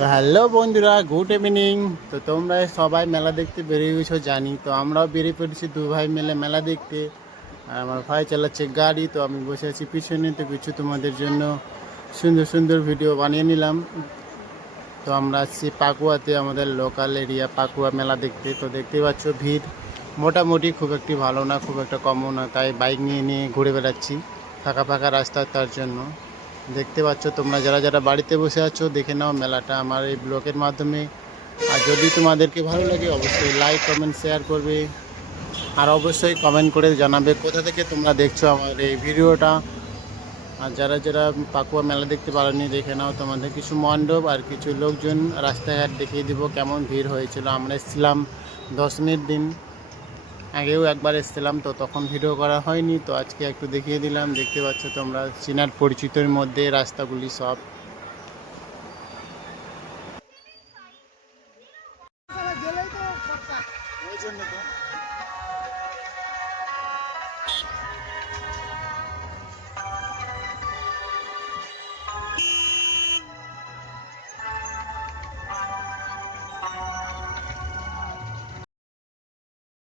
তো হ্যালো বন্ধুরা, good evening. তো তোমরা সবাই মেলা দেখতে বেরিয়ে গেছো জানি। তো আমরাও বেরিয়ে পড়েছি দু ভাই মিলে মেলা দেখতে। আর আমার ভাই চালাচ্ছে গাড়ি, তো আমি বসে আছি পিছনে। তো কিছু তোমাদের জন্য সুন্দর সুন্দর ভিডিও বানিয়ে নিলাম। তো আমরা আসছি পাকুয়াতে, আমাদের লোকাল এরিয়া পাকুয়া মেলা দেখতে। তো দেখতেই পাচ্ছ ভিড় মোটামুটি, খুব একটি ভালো না, খুব একটা কমও না, তাই বাইক নিয়ে নিয়ে ঘুরে বেড়াচ্ছি ফাঁকা ফাঁকা রাস্তা তার জন্য। দেখতে পাচ্ছ তোমরা যারা যারা বাড়িতে বসে আছো, দেখে নাও মেলাটা আমার এই ব্লগের মাধ্যমে। আর যদি তোমাদেরকে ভালো লাগে অবশ্যই লাইক কমেন্ট শেয়ার করবে। আর অবশ্যই কমেন্ট করে জানাবে কোথা থেকে তোমরা দেখছো আমার এই ভিডিওটা। আর যারা যারা পাকুয়া মেলা দেখতে পারোনি, দেখে নাও তোমাদের কিছু মণ্ডপ আর কিছু লোকজন, রাস্তাঘাট দেখিয়ে দিব কেমন ভিড় হয়েছিল। আমরা এসেছিলাম দশমীর দিন, আগেও একবার এসেছিলাম, তো তখন ভিডিও করা হয়নি, তো আজকে একটু দেখিয়ে দিলাম। দেখতে পাচ্ছ তোমরা চিনার পরিচিতর মধ্যে রাস্তাগুলি সব। ওই জন্য তো